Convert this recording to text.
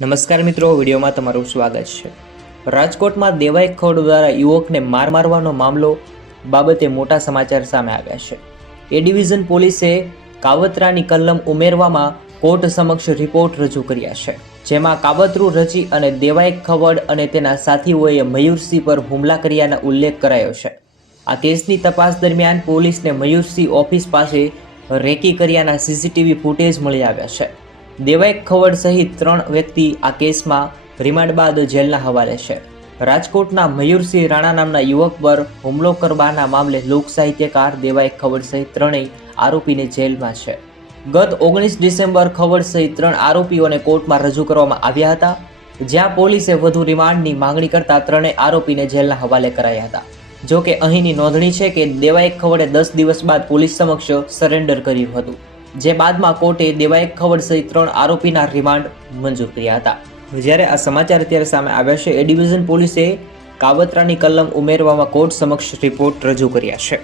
નમસ્કાર મિત્રો, વિડીયોમાં તમારું સ્વાગત છે। રાજકોટમાં દેવાઈ ખવડ દ્વારા યુવકને મારવાનો મામલો બાબતે મોટા સમાચાર સામે આવ્યા છે। એ ડિવિઝન પોલીસે કાવતરાની કલમ ઉમેરવામાં કોર્ટ સમક્ષ રિપોર્ટ રજૂ કર્યા છે, જેમાં કાવતરું રચી અને દેવાઈ ખવડ અને તેના સાથીઓએ મયુરસિંહ પર હુમલા કર્યાનો ઉલ્લેખ કરાયો છે। આ કેસની તપાસ દરમિયાન પોલીસને મયુરસિંહ ઓફિસ પાસે રેકી કર્યાના સીસીટીવી ફૂટેજ મળી આવ્યા છે। દેવાઈ ખવડ સહિત 3 વ્યક્તિ આ કેસમાં રિમાન્ડ બાદ જેલના હવાલે છે। રાજકોટના મયુરસિંહ રાણા નામના યુવક પર હુમલો કરવાના મામલે લોક સાહિત્યકાર દેવાઈ ખવડ સહિત 3 આરોપીને જેલમાં છે। ગત 19 ડિસેમ્બર ખવડ સહિત 3 આરોપીઓને કોર્ટમાં રજૂ કરવામાં આવ્યા હતા, જ્યાં પોલીસે વધુ રિમાન્ડની માંગણી કરતા 3 આરોપીને જેલના હવાલે કરાયા હતા। જો કે અહીંની નોંધણી છે કે દેવાઈ ખવડે 10 દિવસ બાદ પોલીસ સમક્ષ સરેન્ડર કર્યું હતું, જે બાદમાં કોર્ટે દેવાઈ ખવડ સહિત 3 આરોપીના રિમાન્ડ મંજૂર કર્યા હતા। જ્યારે આ સમાચાર અત્યારે સામે આવ્યા છે, એ ડિવિઝન પોલીસે કાવતરાની કલમ ઉમેરવામાં કોર્ટ સમક્ષ રિપોર્ટ રજૂ કર્યા છે।